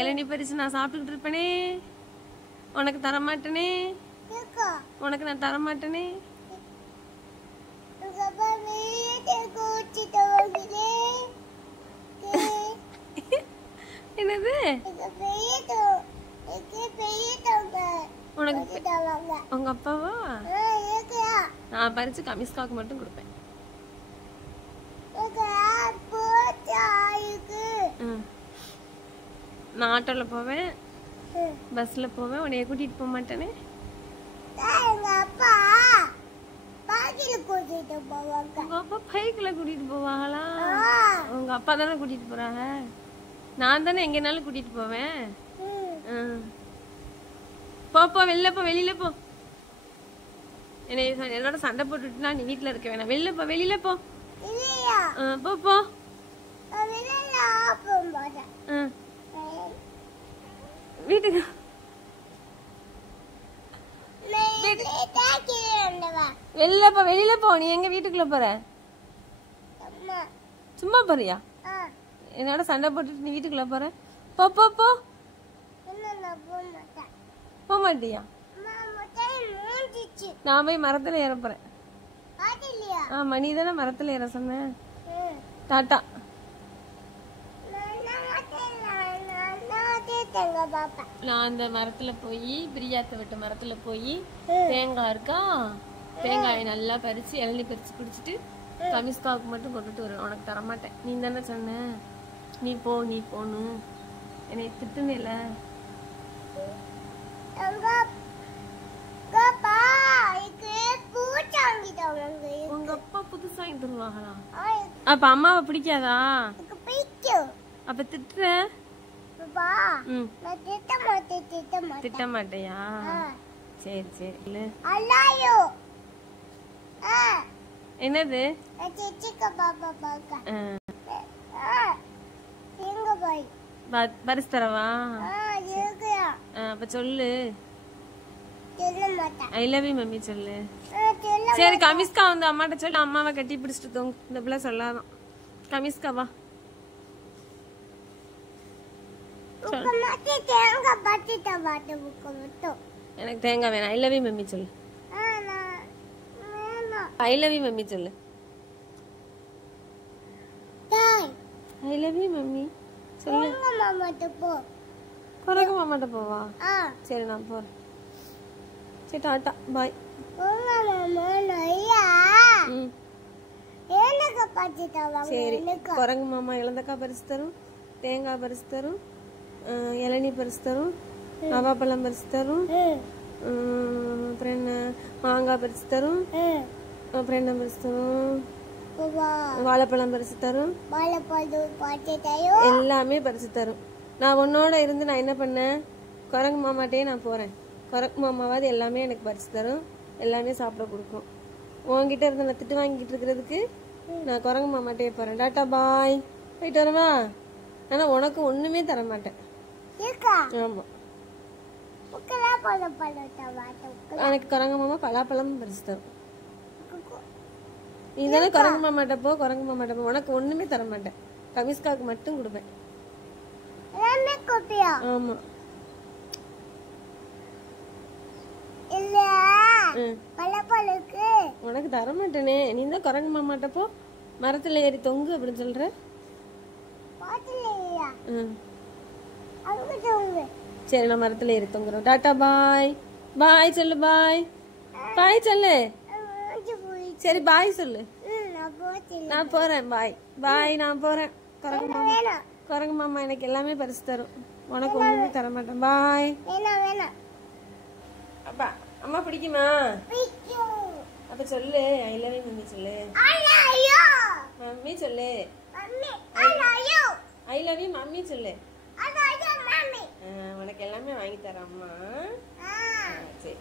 இளநீ பறிச்சு நான் சாப்பிட்டுக்கிட்டு இருப்பேனே, உனக்கு தரமாட்டேனே, உனக்கு நான் தரமாட்டேனே. என்னது உனக்கு உங்க அப்பாவா? நான் பறிச்சு கமிஸ்காக்கு மட்டும் கொடுப்பேன். நான் ஆட்டோல போவேன், பஸ்ல போவேன், உன்னைய கூட்டிட்டு போக மாட்டேனே. உங்க அப்பா பைக்ல கூட்டிட்டு போவாங்களா? உங்க அப்பா தானே கூட்டிட்டு போறாங்க, நான் தானே எங்கனாலும் கூட்டிட்டு போவேன். போ வெளில போ, வெளியில போ. என்னோட சண்டை போட்டுட்டுனா நீ வீட்டுல இருக்க வேணாம், வெளில போ, வெளியில போ. போ போ. வீட்டுக்கு வெளில போ, வெளியில போ. நீ எங்க வீட்டுக்குள்ள போற? சும்மா போறியா? என்னோட சண்டை போட்டுட்டு நீ வீட்டுக்குள்ள போற? போ போ போ. போக மாட்டியா? நான் போய் மரத்துல ஏற போறேன். ஆமா, நீ தானே மரத்துல ஏற சொன்ன. டாட்டா. நான் அந்த மரத்துல போய், பிரியாத்த விட்ட மரத்துல போய் தேங்காய் இருக்கா, தேங்காயை நல்லா பறிச்சு இளநீ பறிச்சு குடிச்சிட்டு கமிஸ்காவுக்கு மட்டும் கொண்டுட்டு வருவேன். உனக்கு தரமாட்டேன். நீ தானே சொன்ன நீ போ, நீ போணும். என்னை திட்டுனில. உங்க அப்பா புதுசா வாங்கி தருவாங்களா? அப்ப அம்மாவை பிடிக்காதா? அப்ப திட்டுற? திட்ட மாட்டியா? சரி சரி. என்னது? பரிசு தரவா? அப்ப சொல்லு. ஐ லவ் யூ மம்மி சொல்லு. சரி, கமிஸ்கா வந்து அம்மாட்ட சொல்லு, அம்மாவை கட்டி பிடிச்சிட்டு தூங்கு. இந்த பிள்ளை சொல்லாதான். கமிஸ்கா வா. எனக்கு தேங்காய் வேணாம். ஐ லவ் யூ மம்மி சொல்லு. ஐ லவ் யூ மம்மி சொல்லு. ஐ லவ் யூ மம்மி சொல்லு. குரங்கு மாமாட்ட போவா? சரி, நான் போறேன். சரி, டாட்டா, பாய். சரி, குரங்கு மாமா இளந்தக்காய் பறிச்சு தரும், தேங்காய் பறிச்சு தரும், இளநீ பறிச்சு தரும், நவாப்பழம் பறிச்சு தரும், அப்புறம் என்ன மாங்காய் பறிச்சு தரும், அப்புறம் என்ன பறிச்சு தரும், வாழைப்பழம் பறிச்சு தரும், எல்லாமே பறிச்சு தரும். நான் உன்னோட இருந்து நான் என்ன பண்ணேன், குரங்கு மாமாட்டே நான் போறேன். குரங்கு மாமாவாது எல்லாமே எனக்கு பறிச்சு தரும், எல்லாமே சாப்பிட கொடுக்கும். உன்கிட்ட இருந்து நான் திட்டு வாங்கிட்டு இருக்கிறதுக்கு நான் குரங்கு மாமாட்டே போறேன். டாட்டா, பாய். போயிட்டு வரவா? ஆனா உனக்கு ஒண்ணுமே தர மாட்டேன். ஆமா, எனக்கு குரங்கு மாமா பலாப்பழம் பறிச்சு தரும். நீ தானே குரங்கு மாமாட்ட போ, குரங்கு மாமாட்ட போ. உனக்கு ஒண்ணுமே தர மாட்டேன். கமிஸ்காவுக்கு மட்டும் கொடுப்பேன். ஆமா. உனக்கு தர மாட்டேனே. நீ தான் குரங்கு மாமாட்ட போ, மரத்துல ஏறி தொங்கு அப்படின்னு சொல்ற. சரி, நான் மரத்துல ஏறி தொங்குறோம். டாட்டா, பாய். பாய் சொல்லு. பாய் பாய் சொல்லு. சரி, பாய் சொல்லு. நான் போறேன். பாய் பாய், நான் போறேன். குரங்கு மாமா எனக்கு எல்லாமே பறிச்சு தரும், உனக்கு ஒண்ணுமே தர மாட்டேன். பாய். அப்பா, அம்மா பிடிக்குமா? அப்ப சொல்லு, ஐ லவ் யூ மம்மி சொல்லு. மம்மி சொல்லு. ஐ லவ் யூ மம்மி சொல்லு. உனக்கு எல்லாமே வாங்கி தரேன் அம்மா. சரி.